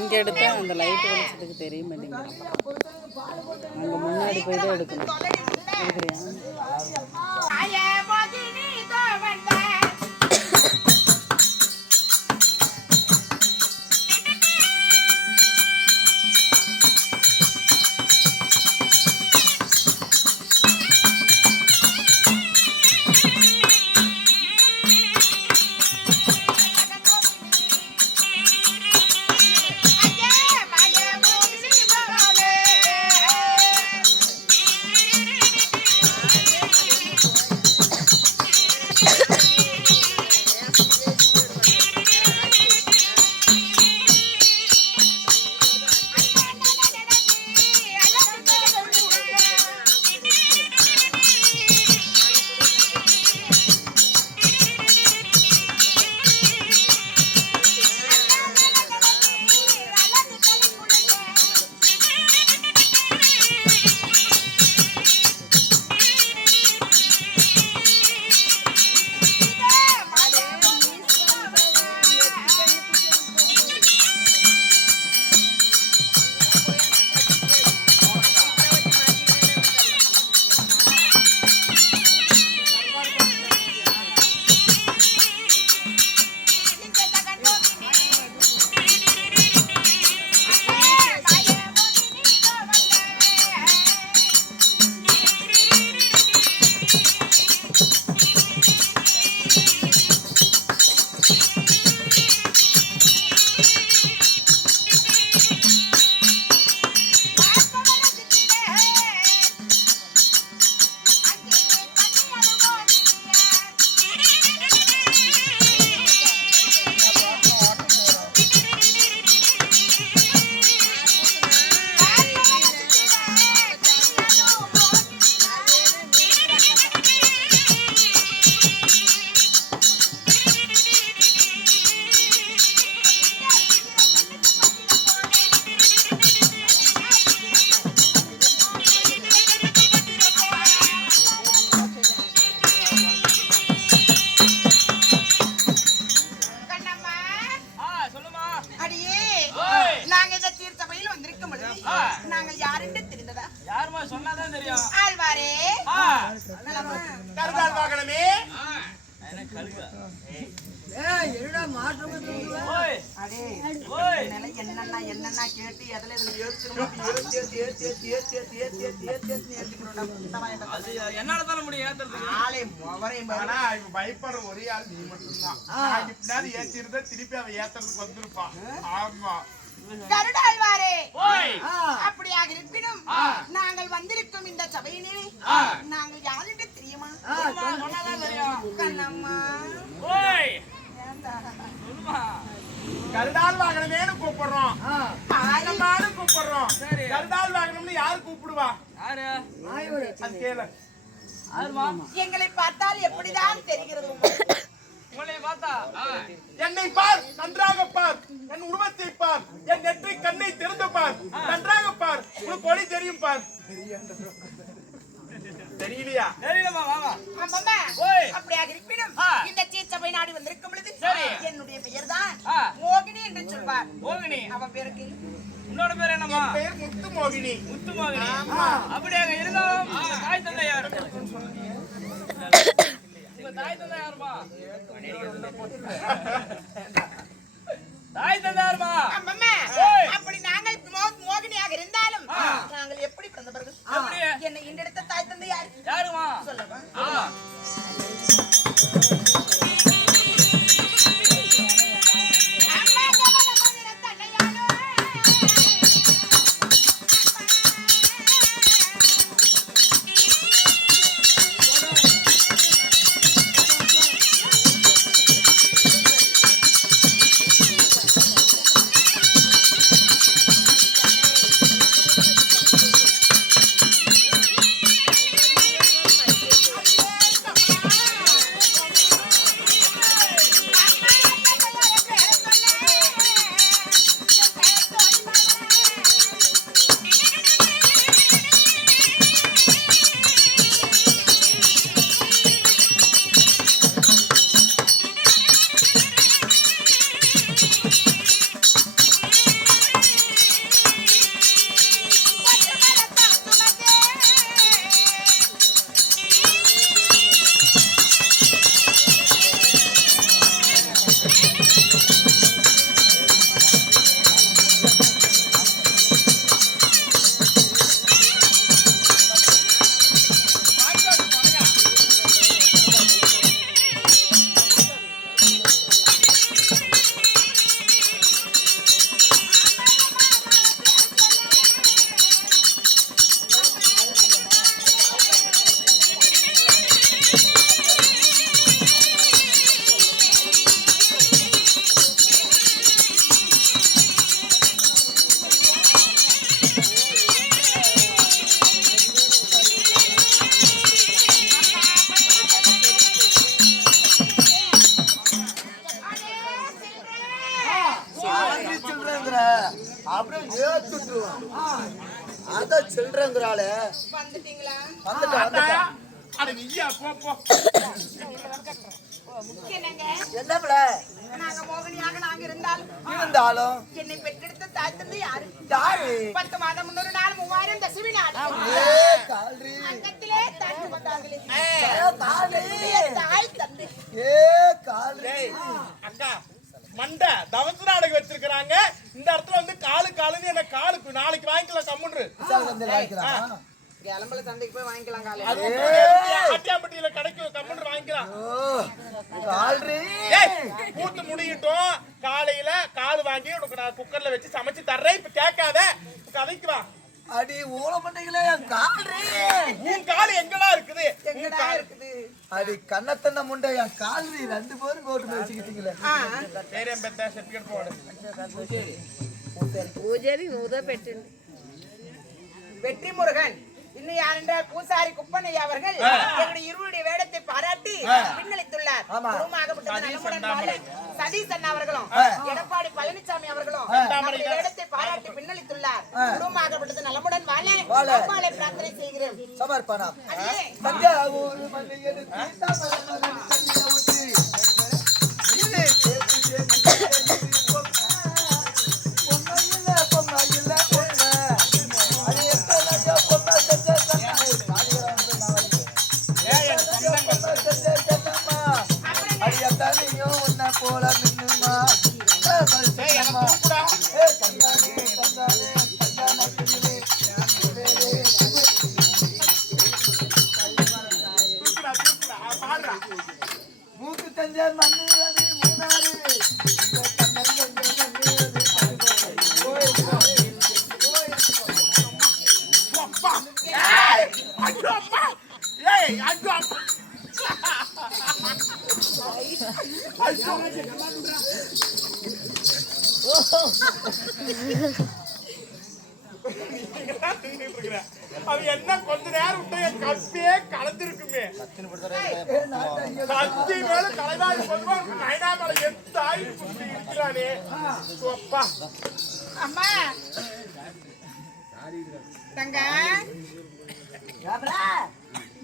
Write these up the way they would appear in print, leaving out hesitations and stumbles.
இங்கே எடுத்தா அந்த லைட் வெளிச்சத்துக்கு தெரிய மாட்டேங்குது. அங்கே முன்னாடி போய் தான் எடுக்கணும். என்னன்னா கேட்டு எதுல என்னால முடியும் பயப்படுற ஒரே ஆள் நீ மட்டும்தான் ஏற்றிருந்தா திருப்பி அவன் ஏத்துறதுக்கு வந்திருப்பான். ஆமா கருடாழ்வாரே, அப்படியாக இருப்பினும் நாங்கள் வந்திருக்கும் இந்த சபையினே நாங்கள் யார் என்று தெரியுமா? கண்ணம்மா கருடால் வாகனமேனு கூப்பிடுறோம், கூப்பிடுறோம். கருடால் வாகனம்னு யாரு கூப்பிடுவா? எங்களை பார்த்தால் எப்படிதான் தெரிகிறது? என்னை பார், நன்றாக பார், என் உருவத்தை பார், என் நெற்றி கண்ணை திறந்து பார், நன்றாக பார், உனக்கு ஒளி தெரியும் பார். தெரியலையா? அப்படியாக இருப்பினும் இந்த சீச்சபை நாடி வந்திருக்கும் பொழுது என்னுடைய பெயர் தான் மோகினி என்று சொல்வார். மோகினி அவன் பேருக்கு உன்னோட பேர் என்னமா? பெயர் முத்து மோகினி. முத்து மோகினி. அப்படியாக இருந்தாலும் தாய் தந்தை யாரு? தாய் தந்தை யாருமா? தாய் தந்தை யாருமா? அப்படி நாங்கள் மோகினியாக இருந்தாலும் நாங்கள் எப்படி பிறந்தவர்கள்? என்னை இன்றெடுத்த தாய் தந்தை யாரு? யாருமா சொல்லவா? அதான் சில்றங்கிறாள வந்துட்டீங்களா? வந்துட்டோம். அட நீயா போ போ. என்னங்க? என்னப்ல நாங்க மோகினியாக நாங்க இருந்தாலும் என்னை பெற்றெடுத்த தாய் தந்தை யாரு? யாரு? 10 மாதம் முன்னொரு நாள் 3000 தசமி நாள் கால்ரி அங்கத்திலே தாண்டி வந்தார்களே கால்ரி தாய் தந்தை. கால்ரி அக்கா மண்டை தவச நாடகம் வச்சிருக்காங்க. இந்த இடத்துல வந்து காலுன்னு என்ன காலுக்கு நாளைக்கு வாங்கிக்கலாம் கம்முன்று. கிளம்பல சந்தைக்கு போய் வாங்கிக்கலாம் காலை. ஆட்டியாம்பட்டியில கிடைக்கும் கம்முன்று வாங்கிக்கலாம். கால்ரி கூத்து முடியட்டும். காலையில கால் வாங்கி உனக்கு நான் குக்கர்ல வச்சு சமைச்சு தர்றேன். இப்ப கேட்காத, கதைக்கு வா. அடி ஊழ பண்ணீங்களே கால்ரி. உன் கால் எங்கடா இருக்குது? எங்கடா இருக்குது? அடி கண்ணத்தன்ன முண்டை என் கால்ரி 2 பேரும் கோட்டு வச்சுக்கிட்டீங்களே. பேரேன் பெத்த சர்டிபிகேட் போடு. பூஜாரி உதவ பெற்று வெற்றி முருகன் இன்னும் யார் என்றால் பூசாரி குப்பனையா அவர்கள் எங்களுடைய இருவருடைய வேடத்தை பாராட்டி பின்னளித்துள்ளார். குருமாகப்பட்டது நலமுடன் வாழ சதீஷ் அண்ணா அவர்களும் எடப்பாடி பழனிசாமி அவர்களும் நம்முடைய வேடத்தை பாராட்டி பின்னளித்துள்ளார். குருமாகப்பட்டது நலமுடன் வாழ அம்மாளை பிரார்த்தனை செய்கிறேன். சமர்ப்பணம். அதே தஞ்சாவூர் மல்லிகையது தீர்த்தாமரை தண்ணில ஊற்றி இல்லை பொம்மையில பொம்மை அது எத்தனை பொம்மை செஞ்ச அடியத்தனையும் உன்னை போல மின்னுமா மூக்கு தஞ்ச மண்ணு அது மூணாறு அது என்ன கொஞ்ச நேரம் விட்டு என் கப்பியே கலந்துருக்குமே. கத்தி மேல கலைவாய் நைனாமலை எத்தாய் இருக்கிறானே. அம்மா தங்க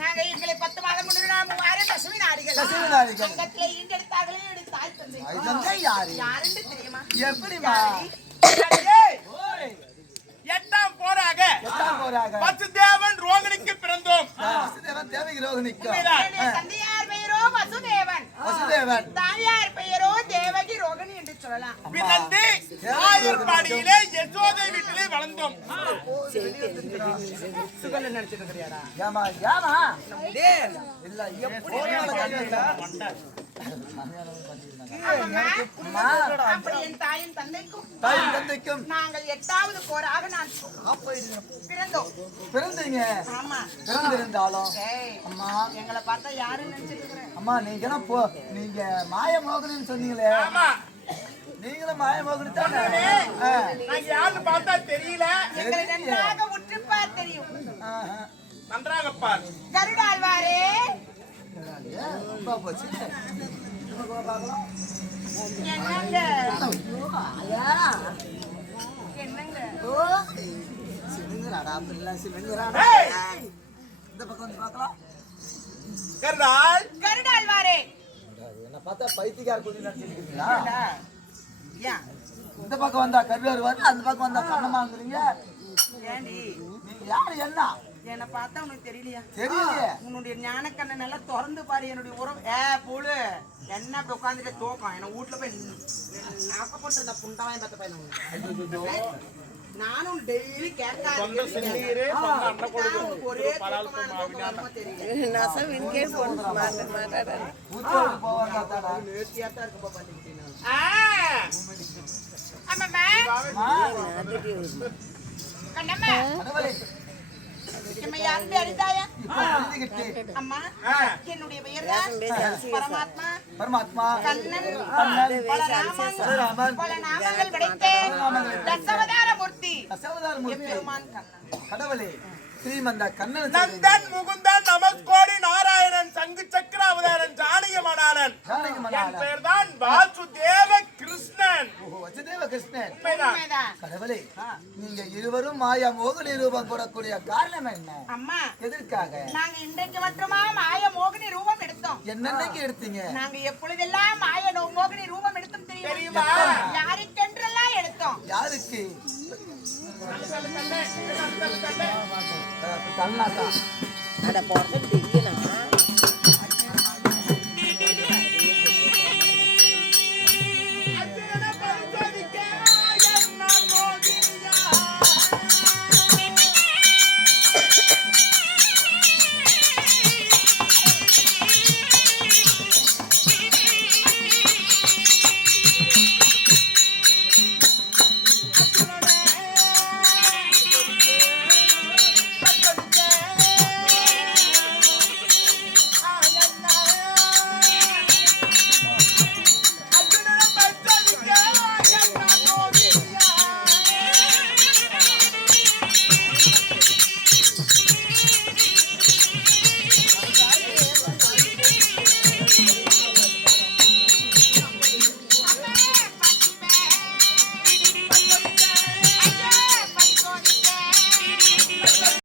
நாங்க எங்களை 10 மாதம் முன்னே 3000 தசமி நாடிகள் அங்கத்திலே ஈண்டெடுத்தார்களே என்னுடைய தாய் தந்தை யாருன்னு தெரியுமா? எப்படிமா எட்டாம் போராக வசுதேவன் ரோகிணிக்கு பிறந்தோம். தேவகி ரோகிணிக்கு தந்தையார் பெயரோ வசுதேவன், தாயார் பெயரோ தேவகி ரோகிணி என்று சொல்லலாம். பிறந்து ஆயர்பாடியிலே யசோதை வீட்டிலே வளர்ந்தோம். சுகல நினைச்சிட்டு இருக்கிறியாடா? ஏமா ஏமா இல்ல எப்படி அப்படி என் தாயின் தந்தைக்கும் நாங்கள் 8வது போராக நான் பிறந்தோம். பிறந்தீங்க. ஆமா பிறந்திருந்தாலும் அம்மா எங்களை பார்த்தா யாருன்னு நினைச்சிட்டு இருக்கிறேன். அம்மா நீங்க நீங்க மாயமோகனின்னு சொன்னீங்களே. நீங்களும் மாயமோகனி தானே? நாங்க யாருன்னு பார்த்தா தெரியல. எங்களை நன்றாக உற்றுப்பார் தெரியும். நன்றாக பார். கருடாழ்வாரே போச்சு என்னங்க என்னங்க சிவங்கராடா பிள்ளை சிவங்கராடா. இந்த பக்கம் வந்து பார்க்கலாம். கருடாழ்வாரே என்ன பார்த்தா பைத்தியக்கார குடி நினைச்சிருக்கீங்களா? இந்த பக்கம் வந்தா கருவாரு வரும், அந்த பக்கம் வந்தா கண்ணமாங்கிறீங்க. ஏண்டி நீங்க யாரு? என்ன என்ன பார்த்தா உனக்கு தெரியலையா? தெரியலையே. உன்னுடைய ஞானக்கண்ணை நல்லா திறந்து பாரு. என்னுடைய உறவு புழு என்ன அப்படி உட்காந்துட்டு தோக்கம் என்ன வீட்டுல போய் நாக்கப்பட்டு இந்த புண்டாவையும் பார்த்த பையன் நானும் டெய்லி கேட்காது ஒரே தெரியல. என்னுடைய பெயர் பரமாத்மா. பரமாத்மா கண்ணன் பல நாமங்கள் படைத்தேன். தசவதார மூர்த்தி பெருமான் கண்ணன் கடவுளே ஸ்ரீமந்த கண்ணன் நந்தன் முகுந்தன் நமஸ்கோடி நாராயணன் சங்கு சக்கர அவதாரன் ஜானகி மணாளன். என் பெயர் தான் வாசுதேவ கிருஷ்ணன். கிருஷ்ணன். வசுதேவ கிருஷ்ணன். உண்மைதான். உண்மைதான். கடவுளே, நீங்க இருவரும் மாயா மோகினி ரூபம் கூடக்கூடிய காரணம் என்ன? அம்மா, எதற்காக? நாங்க இன்றைக்கு மட்டுமா மாய மோகினி ரூபம் எடுத்தோம். என்னன்னைக்கு எடுத்தீங்க? நாங்க எப்பொழுதெல்லாம் மாய மோகினி ரூபம் எடுத்தோம் தெரியுமா? யாருக்கென்றெல்லாம் எடுத்தோம். யாருக்கு? அட போறது